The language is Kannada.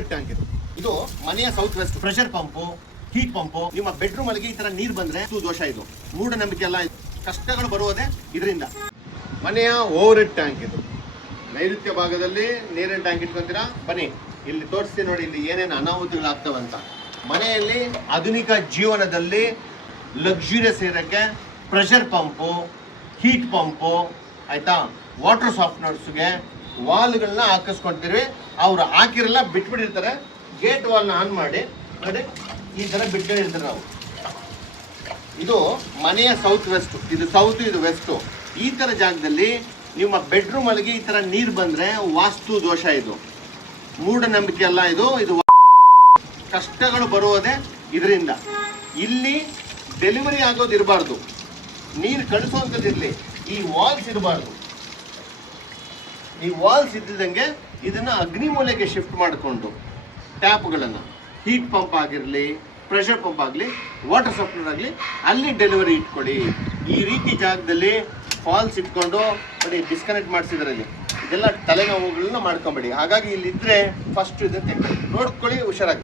ಓವರ್ ಟ್ಯಾಂಕ್ ಇದು ಮನೆಯ south west pressure pump, heat pump. ನಿಮ್ಮ ಬೆಡ್ರೂಮ್ ಅಲ್ಲಿ ಈ ತರ ನೀರು ಬಂದ್ರೆ ದೋಷ. ಇದು ಮೂಢನಂಬಿಕೆ ಅಲ್ಲ, ಕಷ್ಟಗಳು ಬರುವುದೇ ಇದರಿಂದ. ಮನೆಯ ಓವರ್ ಟ್ಯಾಂಕ್ ಇದು ನೈಋತ್ಯ ಭಾಗದಲ್ಲಿ ನೀರಿನ ಟ್ಯಾಂಕ್ ಇಟ್ಕೊಂತೀರಾ. ಬನ್ನಿ ಇಲ್ಲಿ ತೋರಿಸ್ತೀನಿ ನೋಡಿ, ಇಲ್ಲಿ ಏನೇನು ಅನಾಹುತಗಳಾಗ್ತವಂತ. ಮನೆಯಲ್ಲಿ ಆಧುನಿಕ ಜೀವನದಲ್ಲಿ ಲಕ್ಸುರಿಯಸ್ ಇರೋಕ್ಕೆ ಪ್ರೆಷರ್ ಪಂಪು, ಹೀಟ್ ಪಂಪು, ಆಯ್ತಾ, ವಾಟರ್ ಸಾಫ್ಟ್ನರ್ಸ್ಗೆ ವಾಲ್ಗಳನ್ನ ಹಾಕಿಸ್ಕೊಳ್ತೀವಿ. ಅವ್ರು ಹಾಕಿರಲ್ಲ, ಬಿಟ್ಬಿಟ್ಟಿರ್ತಾರೆ. ಗೇಟ್ ವಾಲ್ನ ಆನ್ ಮಾಡಿ ನೋಡಿ, ಈ ಥರ ಬಿಟ್ಕೊಂಡಿರ್ತಾರೆ ನಾವು. ಇದು ಮನೆಯ ಸೌತ್ ವೆಸ್ಟ್, ಇದು ಸೌತ್, ಇದು ವೆಸ್ಟು. ಈ ಥರ ಜಾಗದಲ್ಲಿ ನಿಮ್ಮ ಬೆಡ್ರೂಮ್ ಅಲ್ಲಿಗೆ ಈ ಥರ ನೀರು ಬಂದರೆ ವಾಸ್ತು ದೋಷ. ಇದು ಮೂಢನಂಬಿಕೆ ಅಲ್ಲ, ಇದು ಕಷ್ಟಗಳು ಬರುವುದೇ ಇದರಿಂದ. ಇಲ್ಲಿ ಡೆಲಿವರಿ ಆಗೋದು ಇರಬಾರ್ದು, ನೀರು ಕಳಿಸೋಂಥದ್ದಿರಲಿ. ಈ ವಾಲ್ಸ್ ಇರಬಾರ್ದು. ಈ ವಾಲ್ಸ್ ಇದ್ದಿದ್ದಂಗೆ ಇದನ್ನು ಅಗ್ನಿಮೂಲೆಗೆ ಶಿಫ್ಟ್ ಮಾಡಿಕೊಂಡು ಟ್ಯಾಪ್ಗಳನ್ನು, ಹೀಟ್ ಪಂಪ್ ಆಗಿರಲಿ, ಪ್ರೆಷರ್ ಪಂಪ್ ಆಗಲಿ, ವಾಟರ್ ಸಾಫ್ಟ್ನರ್ ಆಗಲಿ, ಅಲ್ಲಿ ಡೆಲಿವರಿ ಇಟ್ಕೊಳ್ಳಿ. ಈ ರೀತಿ ಜಾಗದಲ್ಲಿ ಫಾಲ್ಸ್ ಇಟ್ಕೊಂಡು ನೋಡಿ ಡಿಸ್ಕನೆಕ್ಟ್ ಮಾಡಿಸಿದ್ರಲ್ಲಿ ಇದೆಲ್ಲ ತಲೆನೋವುಗಳನ್ನ ಮಾಡ್ಕೊಂಬೇಡಿ. ಹಾಗಾಗಿ ಇಲ್ಲಿದ್ದರೆ ಫಸ್ಟ್ ಇದನ್ನು ನೋಡ್ಕೊಳ್ಳಿ, ಹುಷಾರಾಗಿ.